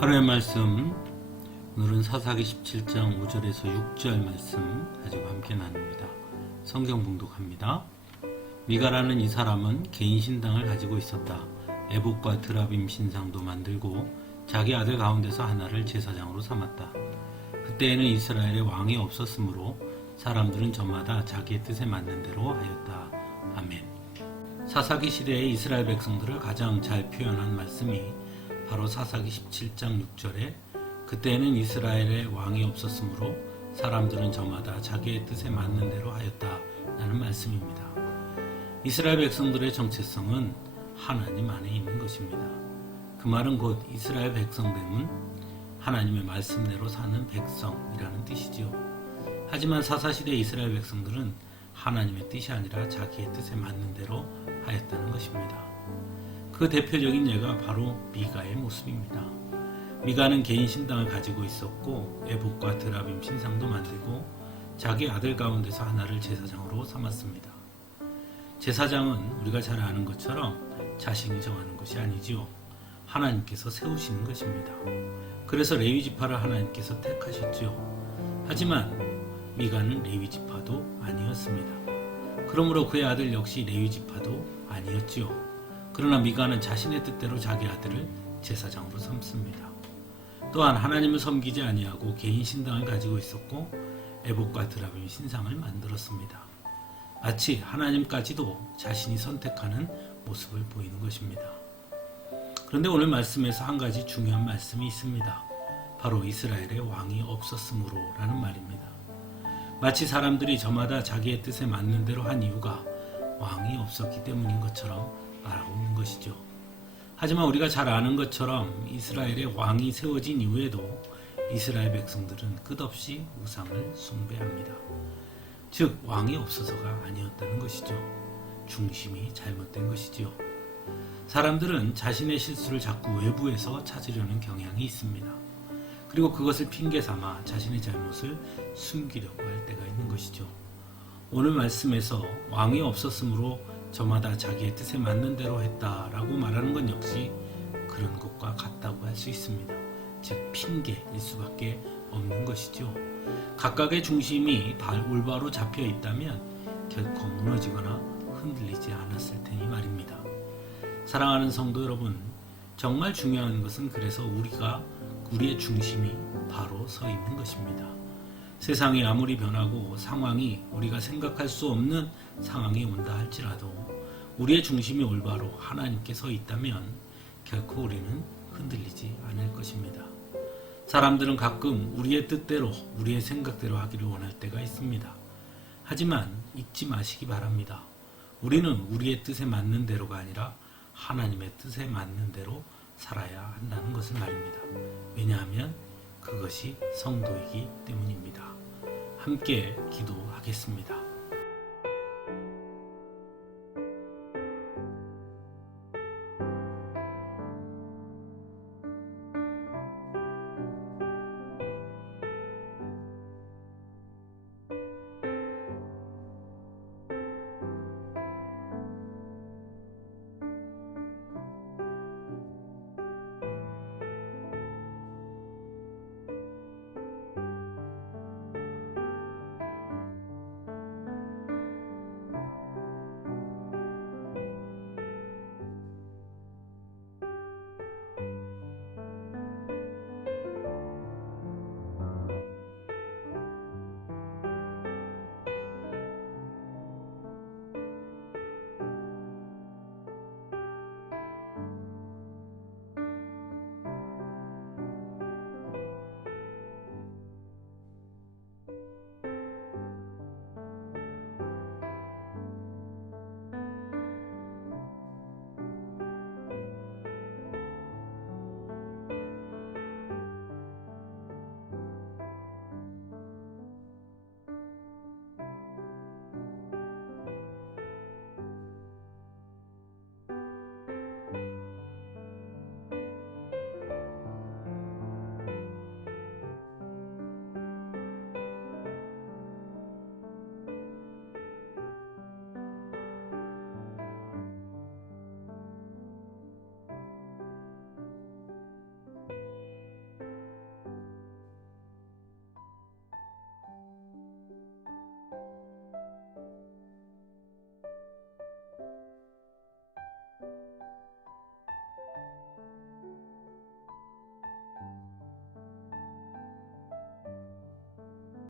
하루의 말씀, 오늘은 사사기 17장 5절에서 6절 말씀 가지고 함께 나눕니다. 성경 봉독합니다. 미가라는 이 사람은 개인 신당을 가지고 있었다. 에봇과 드라빔 신상도 만들고 자기 아들 가운데서 하나를 제사장으로 삼았다. 그때에는 이스라엘에 왕이 없었으므로 사람들은 저마다 자기의 뜻에 맞는 대로 하였다. 아멘. 사사기 시대의 이스라엘 백성들을 가장 잘 표현한 말씀이 바로 사사기 17장 6절에 그때에는 이스라엘에 왕이 없었으므로 사람들은 저마다 자기의 뜻에 맞는 대로 하였다라는 말씀입니다. 이스라엘 백성들의 정체성은 하나님 안에 있는 것입니다. 그 말은 곧 이스라엘 백성됨은 하나님의 말씀대로 사는 백성이라는 뜻이지요. 하지만 사사시대 이스라엘 백성들은 하나님의 뜻이 아니라 자기의 뜻에 맞는 대로 하였다는 것입니다. 그 대표적인 예가 바로 미가의 모습입니다. 미가는 개인 신당을 가지고 있었고 에봇과 드라빔 신상도 만들고 자기 아들 가운데서 하나를 제사장으로 삼았습니다. 제사장은 우리가 잘 아는 것처럼 자신이 정하는 것이 아니지요. 하나님께서 세우시는 것입니다. 그래서 레위 지파를 하나님께서 택하셨지요. 하지만 미가는 레위 지파도 아니었습니다. 그러므로 그의 아들 역시 레위 지파도 아니었지요. 그러나 미가는 자신의 뜻대로 자기 아들을 제사장으로 삼습니다. 또한 하나님을 섬기지 아니하고 개인 신당을 가지고 있었고 에봇과 드라빔 신상을 만들었습니다. 마치 하나님까지도 자신이 선택하는 모습을 보이는 것입니다. 그런데 오늘 말씀에서 한 가지 중요한 말씀이 있습니다. 바로 이스라엘에 왕이 없었으므로 라는 말입니다. 마치 사람들이 저마다 자기의 뜻에 맞는 대로 한 이유가 왕이 없었기 때문인 것처럼 말하고 있는 것이죠. 하지만 우리가 잘 아는 것처럼 이스라엘에 왕이 세워진 이후에도 이스라엘 백성들은 끝없이 우상을 숭배합니다. 즉 왕이 없어서가 아니었다는 것이죠. 중심이 잘못된 것이지요. 사람들은 자신의 실수를 자꾸 외부에서 찾으려는 경향이 있습니다. 그리고 그것을 핑계 삼아 자신의 잘못을 숨기려고 할 때가 있는 것이죠. 오늘 말씀에서 왕이 없었으므로 저마다 자기의 뜻에 맞는 대로 했다라고 말하는 건 역시 그런 것과 같다고 할 수 있습니다. 즉 핑계일 수밖에 없는 것이죠. 각각의 중심이 올바로 잡혀 있다면 결코 무너지거나 흔들리지 않았을 테니 말입니다. 사랑하는 성도 여러분, 정말 중요한 것은 그래서 우리의 중심이 바로 서 있는 것입니다. 세상이 아무리 변하고 상황이 우리가 생각할 수 없는 상황이 온다 할지라도 우리의 중심이 올바로 하나님께 서 있다면 결코 우리는 흔들리지 않을 것입니다. 사람들은 가끔 우리의 뜻대로 우리의 생각대로 하기를 원할 때가 있습니다. 하지만 잊지 마시기 바랍니다. 우리는 우리의 뜻에 맞는 대로가 아니라 하나님의 뜻에 맞는 대로 살아야 한다는 것을 말입니다. 왜냐하면 그것이 성도이기 때문입니다. 함께 기도하겠습니다.